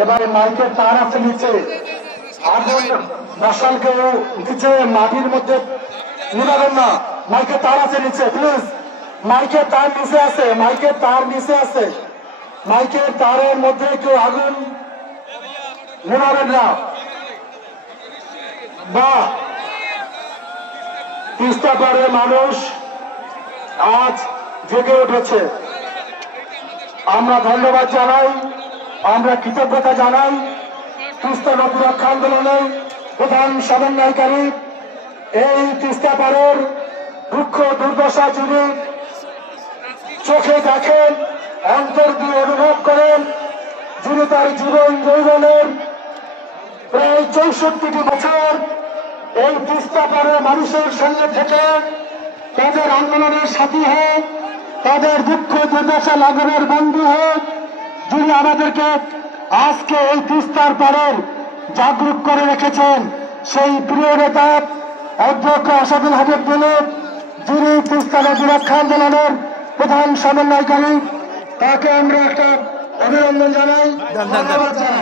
এবারে মাইকের তার আছে নিচে, আগুন মশাল কেউ নিচে মাটির মধ্যে নিবাবেন না। মাইকের তার আছে নিচে, প্লিজ। মাইকের তার নিচে আছে, মাইকের তার নিচে আছে। মাইকের তারের মধ্যে কেউ আগুন নিবাবেন না। বা তিস্তা পারে মানুষ আজ জেগে উঠেছে। আমরা ধন্যবাদ জানাই, আমরা কৃতজ্ঞতা জানাই তিস্তা নদী রক্ষা আন্দোলনের প্রধান সমন্বয়কারী, এই তিস্তা পারের দুঃখ দুর্দশা যিনি চোখে দেখেন, অন্তর দিয়ে অনুভব করেন, যিনি তার জীবন যৌবনের প্রায় ৬৪টি বছর এই তিস্তা পারের মানুষের সঙ্গে থেকে তাদের আন্দোলনের সাথী হোক, তাদের দুঃখ দুর্দশা লাঘবের বন্ধু হোক, যিনি আমাদেরকে আজকে এই তিস্তার পারের জাগরুক করে রেখেছেন, সেই প্রিয় নেতা অধ্যক্ষ আসাদুল হাবিব বলুন, যিনি তিস্তা নদী রক্ষা আন্দোলনের প্রধান সমন্বয়কারী, তাকে আমরা একটা অভিনন্দন জানাই, ধন্যবাদ জানাই।